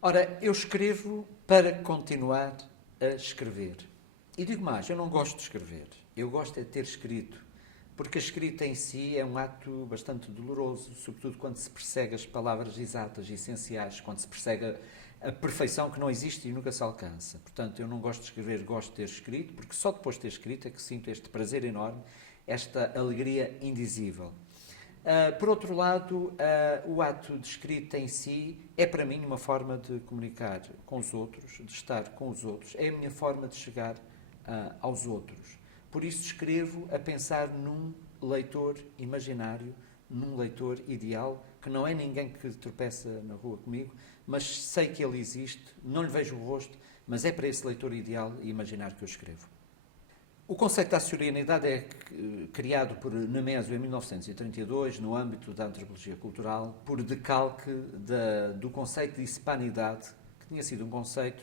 Ora, eu escrevo para continuar a escrever. E digo mais, eu não gosto de escrever. Eu gosto é de ter escrito. Porque a escrita em si é um ato bastante doloroso, sobretudo quando se persegue as palavras exatas e essenciais, quando se persegue a perfeição que não existe e nunca se alcança. Portanto, eu não gosto de escrever, gosto de ter escrito, porque só depois de ter escrito é que sinto este prazer enorme, esta alegria indizível. Por outro lado, o ato de escrita em si é para mim uma forma de comunicar com os outros, de estar com os outros, é a minha forma de chegar aos outros. Por isso escrevo a pensar num leitor imaginário, num leitor ideal, que não é ninguém que tropeça na rua comigo, mas sei que ele existe, não lhe vejo o rosto, mas é para esse leitor ideal e imaginário que eu escrevo. O conceito da açorianidade é criado por Nemésio em 1932, no âmbito da antropologia cultural, por decalque do conceito de hispanidade, que tinha sido um conceito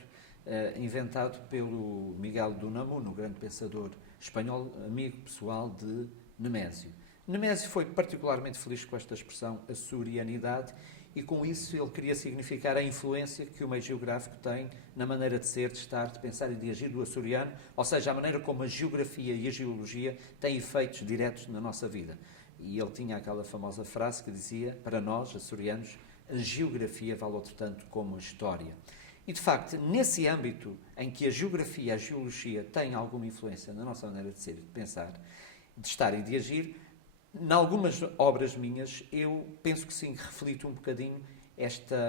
inventado pelo Miguel de Unamuno, grande pensador espanhol, amigo pessoal de Nemésio. Nemésio foi particularmente feliz com esta expressão açorianidade e com isso ele queria significar a influência que o meio geográfico tem na maneira de ser, de estar, de pensar e de agir do açoriano, ou seja, a maneira como a geografia e a geologia têm efeitos diretos na nossa vida. E ele tinha aquela famosa frase que dizia, para nós, açorianos, a geografia vale outro tanto como a história. E, de facto, nesse âmbito em que a geografia e a geologia têm alguma influência na nossa maneira de ser, de pensar, de estar e de agir, em algumas obras minhas, eu penso que sim, reflito um bocadinho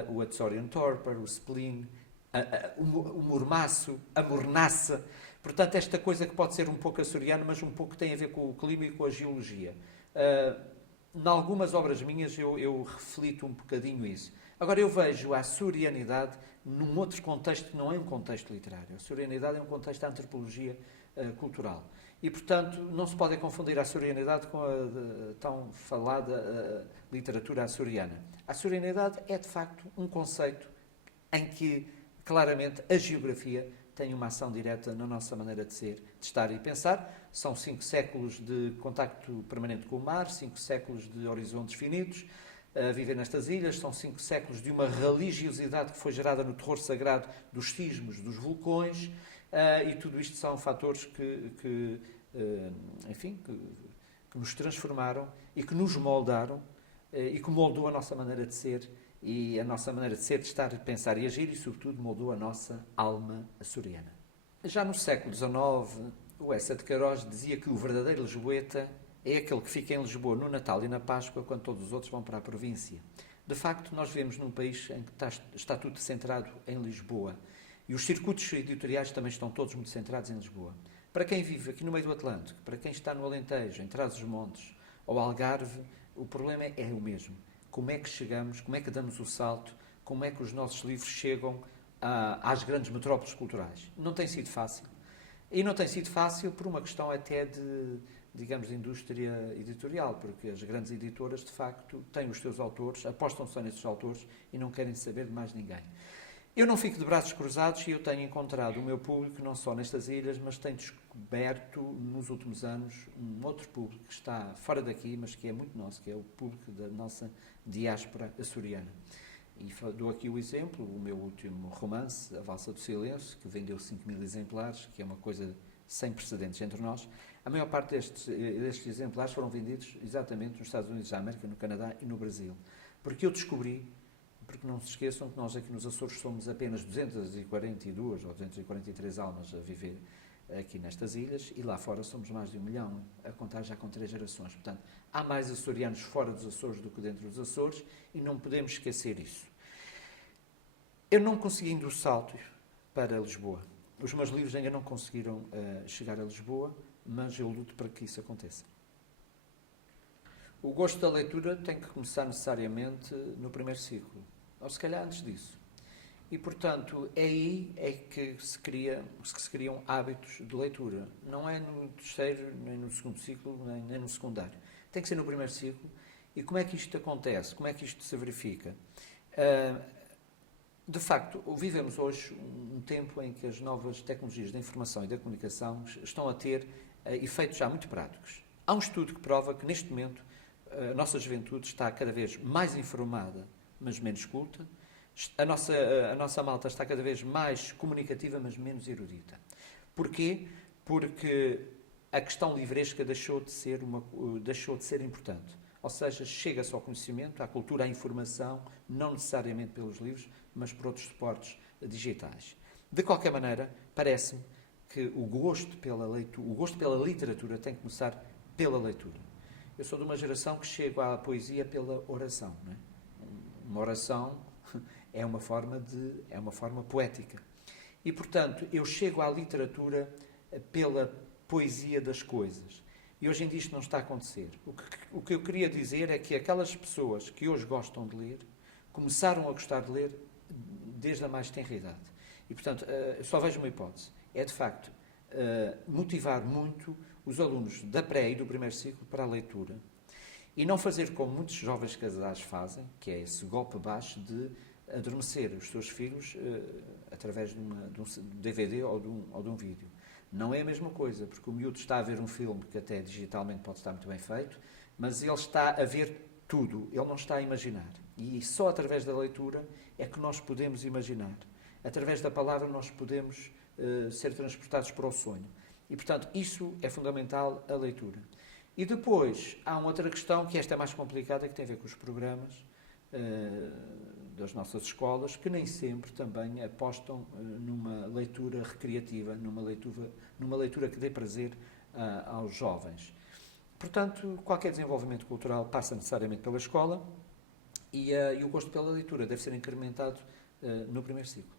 o Açorian Torpor, o spleen, o mormaço, a mornaça. Portanto, esta coisa que pode ser um pouco açoriana, mas um pouco tem a ver com o clima e com a geologia. Em algumas obras minhas eu reflito um bocadinho isso. Agora, eu vejo a açorianidade num outro contexto que não é um contexto literário. A açorianidade é um contexto da antropologia cultural. E, portanto, não se pode confundir a açorianidade com a tão falada literatura açoriana. A açorianidade é, de facto, um conceito em que, claramente, a geografia tem uma ação direta na nossa maneira de ser, de estar e pensar. São 5 séculos de contacto permanente com o mar, 5 séculos de horizontes finitos, a viver nestas ilhas, são 5 séculos de uma religiosidade que foi gerada no terror sagrado dos sismos, dos vulcões, e tudo isto são fatores enfim, que nos transformaram e que nos moldaram e que moldou a nossa maneira de ser e a nossa maneira de ser, de estar, de pensar e agir e, sobretudo, moldou a nossa alma açoriana. Já no século XIX, o Eça de Queiroz dizia que o verdadeiro lisboeta é aquele que fica em Lisboa no Natal e na Páscoa quando todos os outros vão para a província. De facto, nós vivemos num país em que está tudo centrado em Lisboa. E os circuitos editoriais também estão todos muito centrados em Lisboa. Para quem vive aqui no meio do Atlântico, para quem está no Alentejo, em Trás-os-Montes ou Algarve, o problema é o mesmo. Como é que chegamos, como é que damos o salto, como é que os nossos livros chegam às grandes metrópoles culturais? Não tem sido fácil. E não tem sido fácil por uma questão até de, digamos, de indústria editorial, porque as grandes editoras, de facto, têm os seus autores, apostam só nesses autores e não querem saber de mais ninguém. Eu não fico de braços cruzados e eu tenho encontrado o meu público não só nestas ilhas, mas tenho descoberto nos últimos anos um outro público que está fora daqui, mas que é muito nosso, que é o público da nossa diáspora açoriana. E dou aqui o exemplo, o meu último romance, A Valsa do Silêncio, que vendeu 5.000 exemplares, que é uma coisa sem precedentes entre nós. A maior parte destes exemplares foram vendidos exatamente nos Estados Unidos da América, no Canadá e no Brasil. Porque eu descobri, porque não se esqueçam que nós aqui nos Açores somos apenas 242 ou 243 almas a viver aqui nestas ilhas e lá fora somos mais de 1 milhão, a contar já com 3 gerações. Portanto, há mais açorianos fora dos Açores do que dentro dos Açores e não podemos esquecer isso. Eu não consegui o salto para Lisboa. Os meus livros ainda não conseguiram chegar a Lisboa, mas eu luto para que isso aconteça. O gosto da leitura tem que começar necessariamente no primeiro ciclo, ou se calhar antes disso. E, portanto, é aí que se criam hábitos de leitura. Não é no terceiro, nem no segundo ciclo, nem no secundário. Tem que ser no primeiro ciclo. E como é que isto acontece? Como é que isto se verifica? De facto, vivemos hoje um tempo em que as novas tecnologias da informação e da comunicação estão a ter efeitos já muito práticos. Há um estudo que prova que, neste momento, a nossa juventude está cada vez mais informada, mas menos culta, A nossa malta está cada vez mais comunicativa, mas menos erudita. Porquê? Porque a questão livresca deixou de ser importante. Ou seja, chega-se ao conhecimento, à cultura, à informação, não necessariamente pelos livros, mas por outros suportes digitais. De qualquer maneira, parece-me que o gosto pela literatura tem que começar pela leitura. Eu sou de uma geração que chego à poesia pela oração. Não é? Uma oração é uma forma poética. E, portanto, eu chego à literatura pela poesia das coisas. E hoje em dia isto não está a acontecer. O que eu queria dizer é que aquelas pessoas que hoje gostam de ler, começaram a gostar de ler desde a mais tenra idade. E, portanto, só vejo uma hipótese. É, de facto, motivar muito os alunos da pré e do primeiro ciclo para a leitura. E não fazer como muitos jovens casais fazem, que é esse golpe baixo de adormecer os seus filhos através de um DVD ou de um vídeo. Não é a mesma coisa, porque o miúdo está a ver um filme que até digitalmente pode estar muito bem feito, mas ele está a ver tudo, ele não está a imaginar. E só através da leitura é que nós podemos imaginar. Através da palavra nós podemos ser transportados para o sonho. E, portanto, isso é fundamental, a leitura. E depois, há uma outra questão, que esta é mais complicada, que tem a ver com os programas das nossas escolas, que nem sempre também apostam numa leitura recreativa, numa leitura que dê prazer aos jovens. Portanto, qualquer desenvolvimento cultural passa necessariamente pela escola e o gosto pela leitura deve ser incrementado no primeiro ciclo.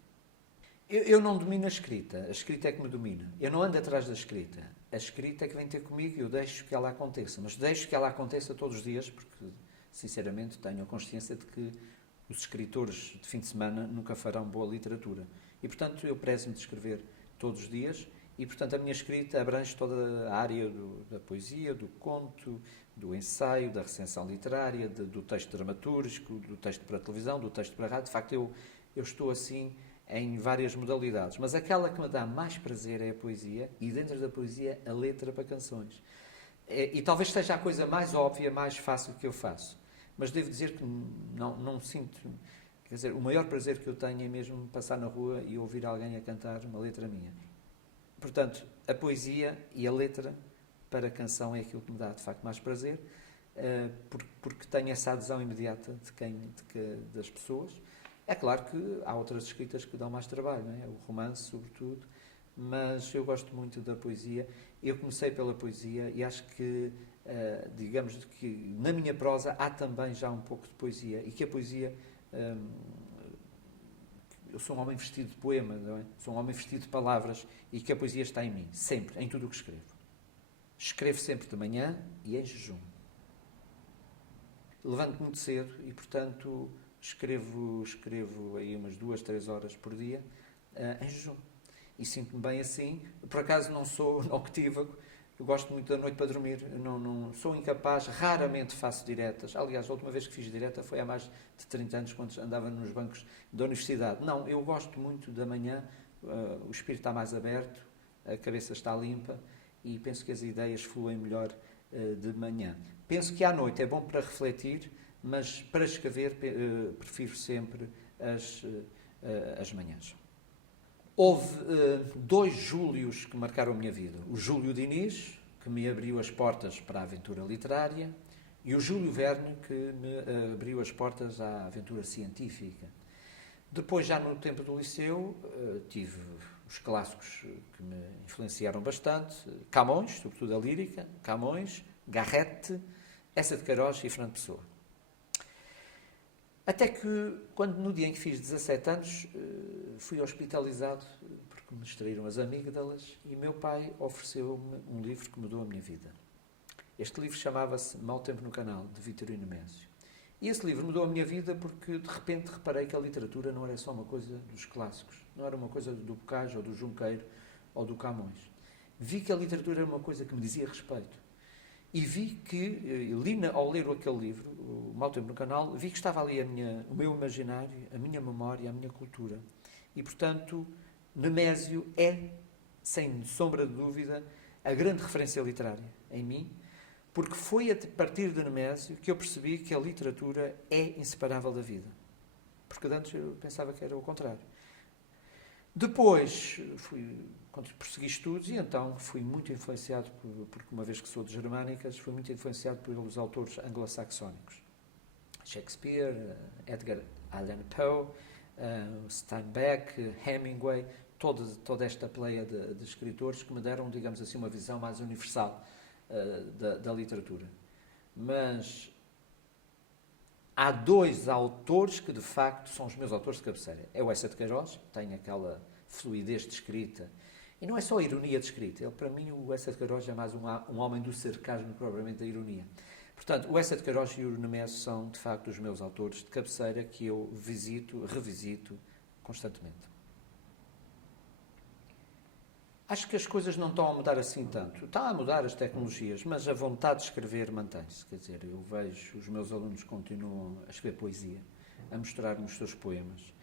Eu não domino a escrita é que me domina. Eu não ando atrás da escrita. A escrita é que vem ter comigo e eu deixo que ela aconteça. Mas deixo que ela aconteça todos os dias, porque, sinceramente, tenho a consciência de que os escritores de fim de semana nunca farão boa literatura. E, portanto, eu prezo-me de escrever todos os dias e, portanto, a minha escrita abrange toda a área da poesia, do conto, do ensaio, da recensão literária, do texto dramatúrgico, do texto para televisão, do texto para rádio. De facto, eu estou assim em várias modalidades. Mas aquela que me dá mais prazer é a poesia e, dentro da poesia, a letra para canções. E talvez seja a coisa mais óbvia, mais fácil que eu faço. Mas devo dizer que não sinto... Quer dizer, o maior prazer que eu tenho é mesmo passar na rua e ouvir alguém a cantar uma letra minha. Portanto, a poesia e a letra para a canção é aquilo que me dá, de facto, mais prazer, porque tenho essa adesão imediata das pessoas. É claro que há outras escritas que dão mais trabalho, não é? O romance, sobretudo, mas eu gosto muito da poesia. Eu comecei pela poesia e acho que, digamos que na minha prosa há também já um pouco de poesia e que a poesia... eu sou um homem vestido de poema, não é? Sou um homem vestido de palavras e que a poesia está em mim, sempre, em tudo o que escrevo. Escrevo sempre de manhã e em jejum. Levanto muito cedo e, portanto... Escrevo aí umas 2, 3 horas por dia em jejum. E sinto-me bem assim. Por acaso não sou noctívago, eu gosto muito da noite para dormir. Não sou incapaz, raramente faço diretas. Aliás, a última vez que fiz direta foi há mais de 30 anos, quando andava nos bancos da universidade. Não, eu gosto muito da manhã, o espírito está mais aberto, a cabeça está limpa e penso que as ideias fluem melhor de manhã. Penso que à noite é bom para refletir, mas para escrever prefiro sempre as manhãs. Houve 2 Júlios que marcaram a minha vida. O Júlio Diniz, que me abriu as portas para a aventura literária, e o Júlio Verne, que me abriu as portas à aventura científica. Depois, já no tempo do liceu, tive os clássicos que me influenciaram bastante. Camões, sobretudo a lírica, Camões, Garrett, Eça de Queiroz e Fernando Pessoa. Até que, no dia em que fiz 17 anos, fui hospitalizado porque me extraíram as amígdalas e meu pai ofereceu-me um livro que mudou a minha vida. Este livro chamava-se Mau Tempo no Canal, de Vitorino Nemésio. E esse livro mudou a minha vida porque, de repente, reparei que a literatura não era só uma coisa dos clássicos, não era uma coisa do Bocage ou do Junqueiro ou do Camões. Vi que a literatura era uma coisa que me dizia respeito. E vi que, ao ler aquele livro, o Mau Tempo no Canal, vi que estava ali o meu imaginário, a minha memória, a minha cultura. E, portanto, Nemésio é, sem sombra de dúvida, a grande referência literária em mim, porque foi a partir de Nemésio que eu percebi que a literatura é inseparável da vida. porque antes eu pensava que era o contrário. Depois prossegui estudos e então fui muito influenciado, porque uma vez que sou de germânicas, fui muito influenciado pelos autores anglo-saxónicos. Shakespeare, Edgar Allan Poe, Steinbeck, Hemingway, toda esta pleia de escritores que me deram, digamos assim, uma visão mais universal da literatura. Mas há dois autores que, de facto, são os meus autores de cabeceira. É o Eça de Queiroz, tem aquela fluidez de escrita, e não é só a ironia de escrita. Ele, para mim, o Eça de Queiroz é mais um homem do sarcasmo, propriamente da ironia. Portanto, o Eça de Queiroz e o Nemésio são, de facto, os meus autores de cabeceira que eu revisito constantemente. Acho que as coisas não estão a mudar assim tanto. Está a mudar as tecnologias, mas a vontade de escrever mantém-se. Quer dizer, eu vejo os meus alunos continuam a escrever poesia, a mostrar-me os seus poemas.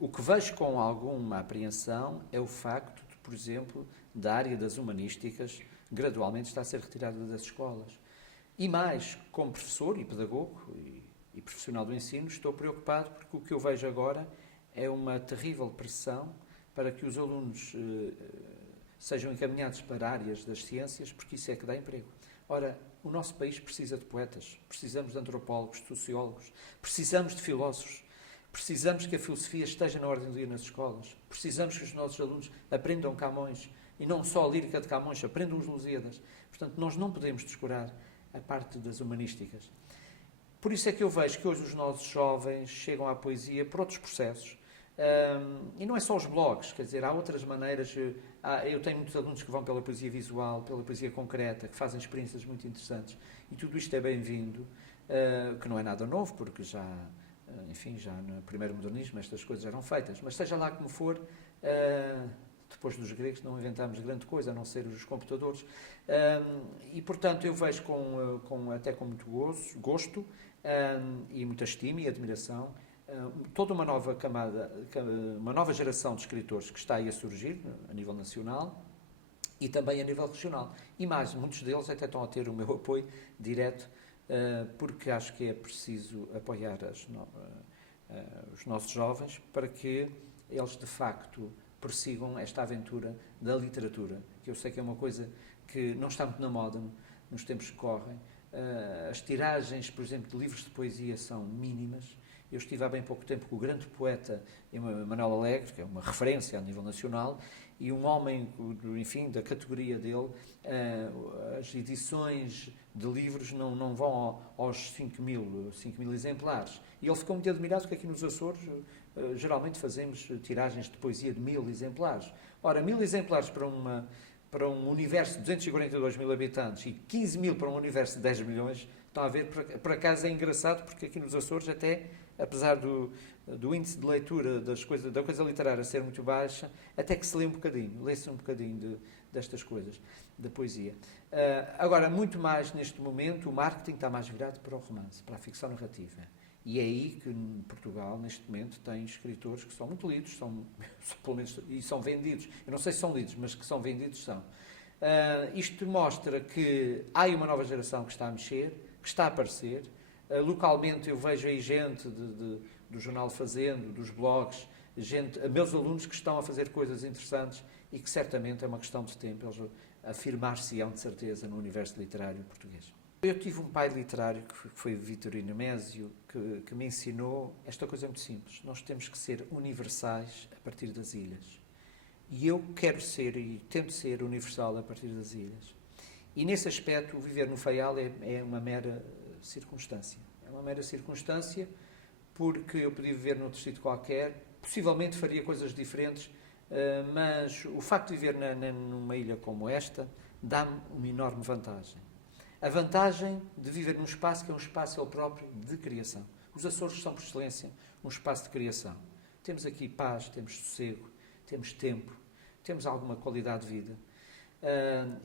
O que vejo com alguma apreensão é o facto de, por exemplo, da área das humanísticas gradualmente está a ser retirada das escolas. E mais, como professor e pedagogo e profissional do ensino, estou preocupado porque o que eu vejo agora é uma terrível pressão para que os alunos sejam encaminhados para áreas das ciências, porque isso é que dá emprego. Ora, o nosso país precisa de poetas, precisamos de antropólogos, de sociólogos, precisamos de filósofos, precisamos que a filosofia esteja na ordem do dia nas escolas, precisamos que os nossos alunos aprendam Camões, e não só a lírica de Camões, aprendam os Lusíadas. Portanto, nós não podemos descurar a parte das humanísticas. Por isso é que eu vejo que hoje os nossos jovens chegam à poesia por outros processos. E não é só os blogs, quer dizer, há outras maneiras. Eu tenho muitos alunos que vão pela poesia visual, pela poesia concreta, que fazem experiências muito interessantes, e tudo isto é bem-vindo, que não é nada novo, porque já no primeiro modernismo estas coisas eram feitas, mas seja lá como for, depois dos gregos não inventámos grande coisa, a não ser os computadores, e portanto eu vejo até com muito gosto e muita estima e admiração toda uma nova camada, uma nova geração de escritores que está aí a surgir a nível nacional e também a nível regional. E mais, muitos deles até estão a ter o meu apoio direto, porque acho que é preciso apoiar os nossos jovens para que eles, de facto, persigam esta aventura da literatura, que eu sei que é uma coisa que não está muito na moda nos tempos que correm. As tiragens, por exemplo, de livros de poesia são mínimas. Eu estive há bem pouco tempo com o grande poeta Manuel Alegre, que é uma referência a nível nacional, e um homem, enfim, da categoria dele, as edições de livros não vão aos 5 mil exemplares. E ele ficou muito admirado que aqui nos Açores geralmente fazemos tiragens de poesia de 1000 exemplares. Ora, 1000 exemplares para um universo de 242 mil habitantes e 15 mil para um universo de 10 milhões, estão a ver, por acaso é engraçado, porque aqui nos Açores até, apesar do índice de leitura da coisa literária ser muito baixa, até que se lê-se um bocadinho destas coisas, da poesia. Agora, muito mais neste momento, o marketing está mais virado para o romance, para a ficção narrativa. E é aí que Portugal, neste momento, tem escritores que são muito lidos, pelo menos, e são vendidos. Eu não sei se são lidos, mas que são vendidos são. Isto mostra que há aí uma nova geração que está a mexer, que está a aparecer. Localmente eu vejo aí gente do Jornal Fazendo, dos blogs, meus alunos que estão a fazer coisas interessantes e que certamente é uma questão de tempo eles afirmar-se-ão de certeza no universo literário português. Eu tive um pai literário, que foi Vitorino Nemésio, que me ensinou esta coisa muito simples. Nós temos que ser universais a partir das ilhas. E eu quero ser e tento ser universal a partir das ilhas. E nesse aspecto, o viver no Faial é uma mera circunstância. É uma mera circunstância porque eu podia viver num distrito qualquer, possivelmente faria coisas diferentes, mas o facto de viver numa ilha como esta dá-me uma enorme vantagem. A vantagem de viver num espaço que é um espaço ele próprio de criação. Os Açores são, por excelência, um espaço de criação. Temos aqui paz, temos sossego, temos tempo, temos alguma qualidade de vida.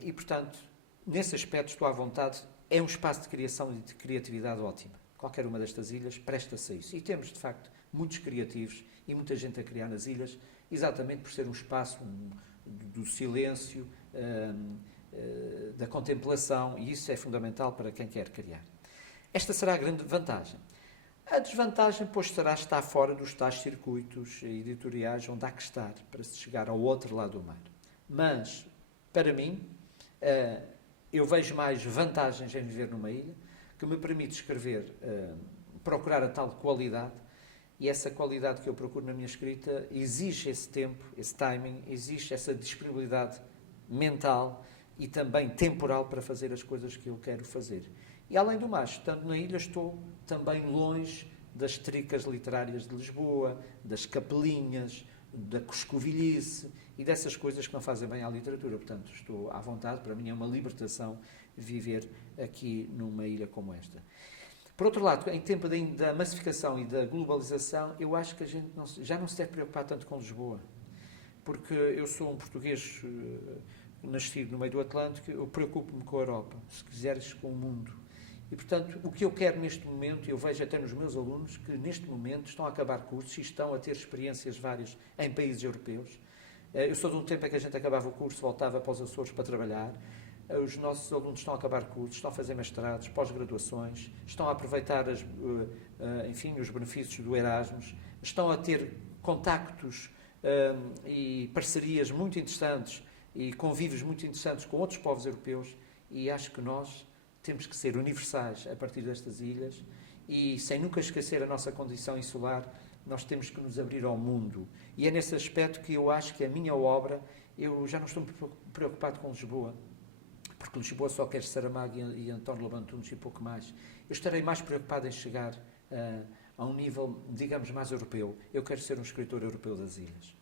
E, portanto, nesse aspecto estou à vontade. É um espaço de criação e de criatividade ótima. Qualquer uma destas ilhas presta-se a isso. E temos, de facto, muitos criativos e muita gente a criar nas ilhas, exatamente por ser um espaço do silêncio, da contemplação, e isso é fundamental para quem quer criar. Esta será a grande vantagem. A desvantagem, pois, será estar fora dos tais circuitos editoriais onde há que estar para se chegar ao outro lado do mar. Mas, para mim, eu vejo mais vantagens em viver numa ilha, que me permite escrever, procurar a tal qualidade, e essa qualidade que eu procuro na minha escrita exige esse tempo, esse timing, exige essa disponibilidade mental e também temporal para fazer as coisas que eu quero fazer. E além do mais, estando na ilha, estou também longe das tricas literárias de Lisboa, das capelinhas, da coscovilhice e dessas coisas que não fazem bem à literatura. Portanto, estou à vontade, para mim é uma libertação viver aqui numa ilha como esta. Por outro lado, em tempo da massificação e da globalização, eu acho que a gente já não se deve preocupar tanto com Lisboa. Porque eu sou um português nascido no meio do Atlântico, eu preocupo-me com a Europa, se quiseres com o mundo. E, portanto, o que eu quero neste momento, e eu vejo até nos meus alunos, que neste momento estão a acabar cursos e estão a ter experiências várias em países europeus. Eu sou de um tempo em que a gente acabava o curso, voltava para os Açores para trabalhar. Os nossos alunos estão a acabar cursos, estão a fazer mestrados, pós-graduações, estão a aproveitar os benefícios do Erasmus, estão a ter contactos e parcerias muito interessantes e convívios muito interessantes com outros povos europeus, e acho que nós temos que ser universais a partir destas ilhas e, sem nunca esquecer a nossa condição insular, nós temos que nos abrir ao mundo. E é nesse aspecto que eu acho que a minha obra, eu já não estou preocupado com Lisboa, porque Lisboa só quer Saramago e António Lobo Antunes e pouco mais. Eu estarei mais preocupado em chegar a um nível, digamos, mais europeu. Eu quero ser um escritor europeu das ilhas.